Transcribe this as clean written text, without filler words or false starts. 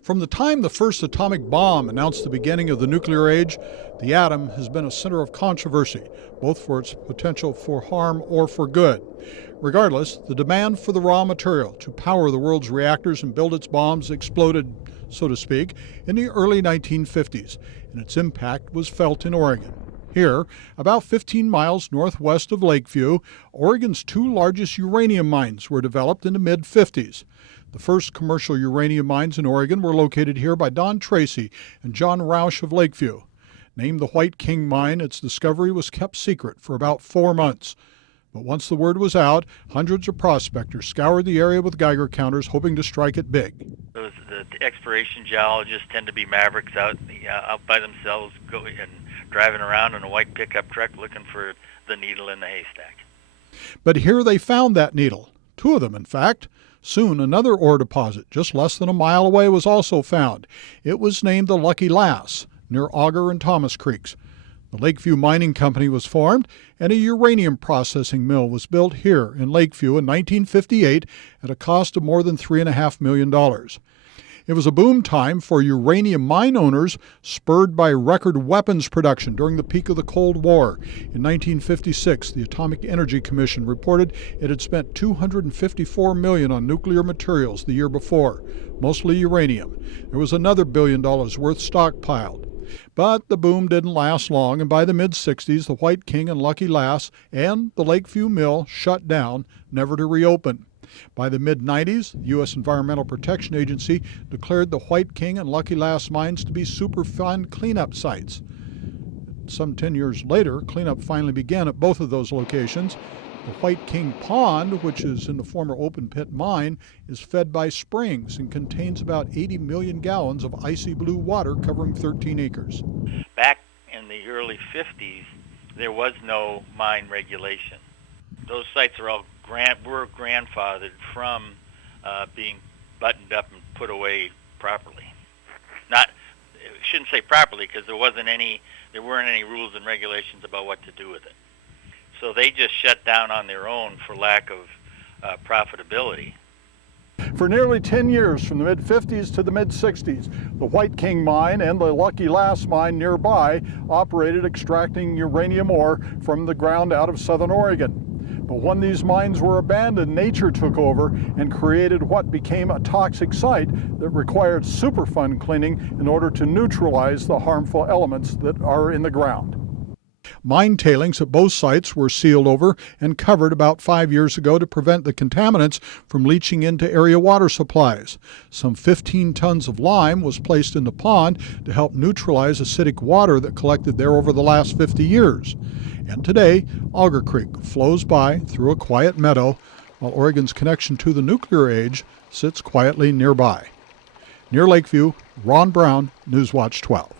From the time the first atomic bomb announced the beginning of the nuclear age, the atom has been a center of controversy, both for its potential for harm or for good. Regardless, the demand for the raw material to power the world's reactors and build its bombs exploded, so to speak, in the early 1950s, and its impact was felt in Oregon. Here, about 15 miles northwest of Lakeview, Oregon's two largest uranium mines were developed in the mid-50s. The first commercial uranium mines in Oregon were located here by Don Tracy and John Roush of Lakeview. Named the White King Mine, its discovery was kept secret for about 4 months. But once the word was out, hundreds of prospectors scoured the area with Geiger counters, hoping to strike it big. The exploration geologists tend to be mavericks out by themselves, and driving around in a white pickup truck looking for the needle in the haystack. But here they found that needle, 2 of them in fact. Soon another ore deposit just less than a mile away was also found. It was named the Lucky Lass, near Auger and Thomas Creeks. The Lakeview Mining Company was formed, and a uranium processing mill was built here in Lakeview in 1958 at a cost of more than $3.5 million. It was a boom time for uranium mine owners, spurred by record weapons production during the peak of the Cold War. In 1956, the Atomic Energy Commission reported it had spent $254 million on nuclear materials the year before, mostly uranium. There was another $1 billion worth stockpiled. But the boom didn't last long, and by the mid-60s, the White King and Lucky Lass and the Lakeview Mill shut down, never to reopen. By the mid-90s, the U.S. Environmental Protection Agency declared the White King and Lucky Lass mines to be Superfund cleanup sites. Some 10 years later, cleanup finally began at both of those locations. The White King Pond, which is in the former open-pit mine, is fed by springs and contains about 80 million gallons of icy blue water covering 13 acres. Back in the early 50s, there was no mine regulation. Those sites are all were grandfathered from being buttoned up and put away properly. I shouldn't say properly, because there weren't any rules and regulations about what to do with it. So they just shut down on their own for lack of profitability. For nearly 10 years, from the mid-50s to the mid-60s, the White King Mine and the Lucky Lass Mine nearby operated extracting uranium ore from the ground out of southern Oregon. But when these mines were abandoned, nature took over and created what became a toxic site that required Superfund cleaning in order to neutralize the harmful elements that are in the ground. Mine tailings at both sites were sealed over and covered about 5 years ago to prevent the contaminants from leaching into area water supplies. Some 15 tons of lime was placed in the pond to help neutralize acidic water that collected there over the last 50 years. And today, Auger Creek flows by through a quiet meadow, while Oregon's connection to the nuclear age sits quietly nearby. Near Lakeview, Ron Brown, Newswatch 12.